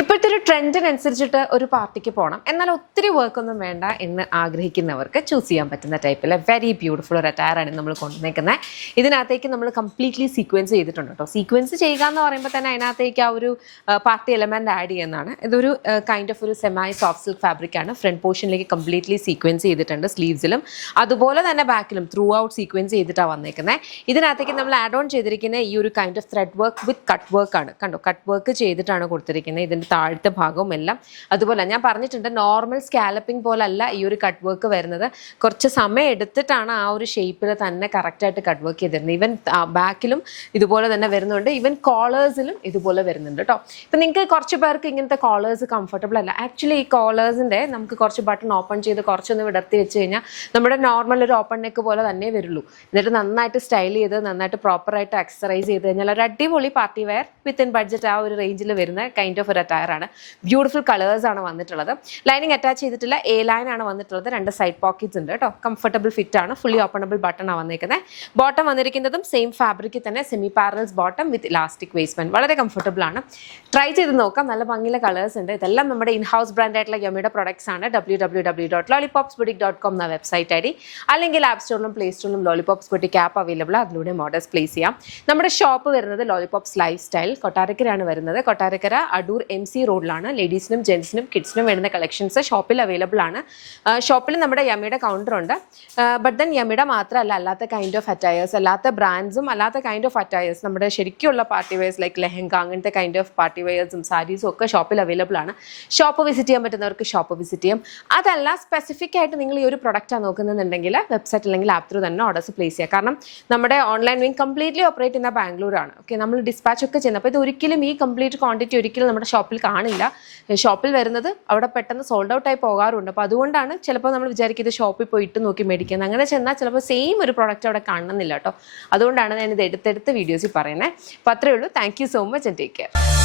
ഇപ്പോഴത്തെ ഒരു ട്രെൻഡിനനുസരിച്ചിട്ട് ഒരു പാർട്ടിക്ക് പോകണം, എന്നാൽ ഒത്തിരി വർക്കൊന്നും വേണ്ട എന്ന് ആഗ്രഹിക്കുന്നവർക്ക് ചൂസ് ചെയ്യാൻ പറ്റുന്ന ടൈപ്പിലെ വെരി ബ്യൂട്ടിഫുൾ ഒരു അറ്റയറാണ് നമ്മൾ കൊണ്ടുവന്നേക്കുന്നത്. ഇതിനകത്തേക്ക് നമ്മൾ കംപ്ലീറ്റ്ലി സീക്വൻസ് ചെയ്തിട്ടുണ്ട് കേട്ടോ. സീക്വൻസ് ചെയ്യുക എന്ന് പറയുമ്പോൾ തന്നെ അതിനകത്തേക്ക് ആ ഒരു പാർട്ടി എലമെന്റ് ആഡ് ചെയ്യുന്നതാണ്. ഇതൊരു കൈൻഡ് ഓഫ് ഒരു സെമൈ സോഫ്റ്റ് സിൽക്ക് ഫാബ്രിക് ആണ്. ഫ്രണ്ട് പോർഷനിലേക്ക് കംപ്ലീറ്റ്ലി സീക്വൻസ് ചെയ്തിട്ടുണ്ട്, സ്ലീവ്സിലും അതുപോലെ തന്നെ ബാക്കിലും ത്രൂ ഔട്ട് സീക്വൻസ് ചെയ്തിട്ടാണ് വന്നേക്കുന്നത്. ഇതിനകത്തേക്ക് നമ്മൾ ആഡ് ഓൺ ചെയ്തിരിക്കുന്ന ഈ ഒരു kind of thread work with cut work ആണ്. കണ്ടോ, കട്ട് വർക്ക് ചെയ്തിട്ടാണ് കൊടുത്തിരിക്കുന്നത്. ഇതിൻ്റെ താഴത്തെ ഭാഗവും എല്ലാം അതുപോലെ ഞാൻ പറഞ്ഞിട്ടുണ്ട്, നോർമൽ സ്കാലപ്പിംഗ് പോലല്ല ഈ ഒരു കട്ട് വർക്ക് വരുന്നത്. കുറച്ച് സമയം എടുത്തിട്ടാണ് ആ ഒരു ഷേപ്പിൽ തന്നെ കറക്റ്റായിട്ട് കട്ട് വർക്ക് ചെയ്തിരുന്നത്. ഈവൻ ബാക്കിലും ഇതുപോലെ തന്നെ വരുന്നുണ്ട്, ഈവൻ കോളേഴ്സിലും ഇതുപോലെ വരുന്നുണ്ട് കേട്ടോ. ഇപ്പം നിങ്ങൾക്ക് കുറച്ച് പേർക്ക് ഇങ്ങനത്തെ കോളേഴ്സ് കംഫർട്ടബിൾ അല്ല. ആക്ച്വലി ഈ കോളേഴ്സിൻ്റെ നമുക്ക് കുറച്ച് ബട്ടൺ ഓപ്പൺ ചെയ്ത് കുറച്ചൊന്ന് വിടർത്തി വെച്ച് കഴിഞ്ഞാൽ നമ്മുടെ നോർമൽ ഒരു ഓപ്പൺ നെക്ക് പോലെ തന്നെ വരുള്ളൂ. എന്നിട്ട് നന്നായിട്ട് സ്റ്റൈൽ ചെയ്ത് നന്നായിട്ട് പ്രോപ്പറായിട്ട് എക്സസൈസ് ചെയ്ത് കഴിഞ്ഞാൽ ഒരു അടിപൊളി പാർട്ടി വെയർ വിത്തിൻ ബഡ്ജറ്റ് ആ ഒരു റേഞ്ചിൽ വരുന്ന കൈൻഡ് ഓഫ് ഒരു അറ്റയറാണ്. ബ്യൂട്ടിഫുൾ കളേഴ്സ് ആണ് വന്നിട്ടുള്ളത്. ലൈനിങ് അറ്റാച്ച് ചെയ്തിട്ടില്ല, എ ലൈൻ ആണ് വന്നിട്ടുള്ളത്. 2 സൈഡ് പോക്കറ്റ്സ് ഉണ്ട് കേട്ടോ. കംഫർട്ടബിൾ ഫിറ്റ് ആണ്. ഫുള്ളി ഓപ്പണബിൾ ബട്ടൺ ആണ് വന്നിരിക്കുന്നത്. ബോട്ടം വന്നിരിക്കുന്നതും സെയിം ഫാബ്രിക്കിൽ തന്നെ semi parallels bottom with elastic waistment. വളരെ കംഫർട്ടബിൾ ആണ്. ട്രൈ ചെയ്ത് നോക്കാം. നല്ല ഭംഗിയുള്ള കളേഴ്സ് ഉണ്ട്. ഇതെല്ലാം നമ്മുടെ ഇൻ ഹൗസ് ബ്രാൻഡ് ആയിട്ടുള്ള യമ്മിയുടെ പ്രൊഡക്ട്സ് ആണ്. www.lollipopsboutique.com എന്ന വെബ്സൈറ്റ് ഐ ഡി, അല്ലെങ്കിൽ ആപ്പ് സ്റ്റോറിലും പ്ലേ സ്റ്റോറിലും ലോളിപോപ്സ് ബുട്ടിക് ആപ്പ് അവൈലബിൾ. അതിലൂടെ ഓർഡേഴ്സ് പ്ലേസ് ചെയ്യാം. നമ്മുടെ ഷോപ്പ് വരുന്നത് ലോളിപോപ്സ് ലൈഫ് സ്റ്റൈൽ കൊട്ടാരക്കരയാണ് വരുന്നത്. കൊട്ടാരക്കര അടൂർ MC റോഡിലാണ്. ലേഡീസിനും ജെൻസിനും കിഡ്സിനും വരുന്ന കളക്ഷൻസ് ഷോപ്പിൽ അവൈലബിൾ ആണ്. ഷോപ്പിൽ നമ്മുടെ യമ്മിയുടെ കൗണ്ടർ ഉണ്ട്. ബട്ട് ദെൻ യമ്മിയുടെ മാത്രമല്ല, അല്ലാത്ത കൈൻഡ് ഓഫ് അറ്റയേഴ്സ്, അല്ലാത്ത ബ്രാൻഡ്സും അല്ലാത്ത കൈൻഡ് ഓഫ് അറ്റയേഴ്സ്, നമ്മുടെ ശരിക്കുള്ള പാർട്ടി വെയർസ് ലൈക്ക് ലെഹങ്ക, അങ്ങനത്തെ കൈൻഡ് ഓഫ് പാർട്ടി വെയർസും സാരീസും ഒക്കെ ഷോപ്പിൽ അവൈലബിൾ ആണ്. ഷോപ്പ് വിസിറ്റ് ചെയ്യാൻ പറ്റുന്നവർക്ക് ഷോപ്പ് വിസിറ്റ് ചെയ്യാം. അതല്ല, സ്പെസിഫിക് ആയിട്ട് നിങ്ങൾ ഈ ഒരു പ്രൊഡക്റ്റാണ് നോക്കുന്നുണ്ടെങ്കിൽ വെബ്സൈറ്റ് അല്ലെങ്കിൽ ആപ്പ് ത്രൂ തന്നെ ഓർഡേഴ്സ് പ്ലേസ് ചെയ്യുക. കാരണം നമ്മുടെ ഓൺലൈൻ വിങ് കംപ്ലീറ്റ്ലി ഓപ്പറേറ്റ് ചെയ്യുന്ന ബാംഗ്ലൂരാണ്. ഓക്കെ, നമ്മൾ ഡിസ്പാച്ച് ഒക്കെ ചെയ്യുന്നത്. അപ്പോൾ ഇത് ഒരിക്കലും ഈ കംപ്ലീറ്റ് ക്വാണ്ടിറ്റി ഒരിക്കലും നമ്മുടെ ഷോപ്പിൽ കാണില്ല. ഷോപ്പിൽ വരുന്നത് അവിടെ പെട്ടെന്ന് സോൾഡ് ഔട്ട് ആയി പോകാറുണ്ട്. അപ്പോൾ അതുകൊണ്ടാണ് ചിലപ്പോൾ നമ്മൾ വിചാരിക്കുന്നത് ഷോപ്പിൽ പോയിട്ട് നോക്കി മേടിക്കുന്നത്. അങ്ങനെ ചെന്നാൽ ചിലപ്പോൾ സെയിം ഒരു പ്രോഡക്റ്റ് അവിടെ കാണുന്നില്ല കേട്ടോ. അതുകൊണ്ടാണ് ഞാനിത് എടുത്തെടുത്ത് വീഡിയോസിൽ പറയുന്നത്. അപ്പോൾ അത്രയേ ഉള്ളൂ. Thank you so much and take care.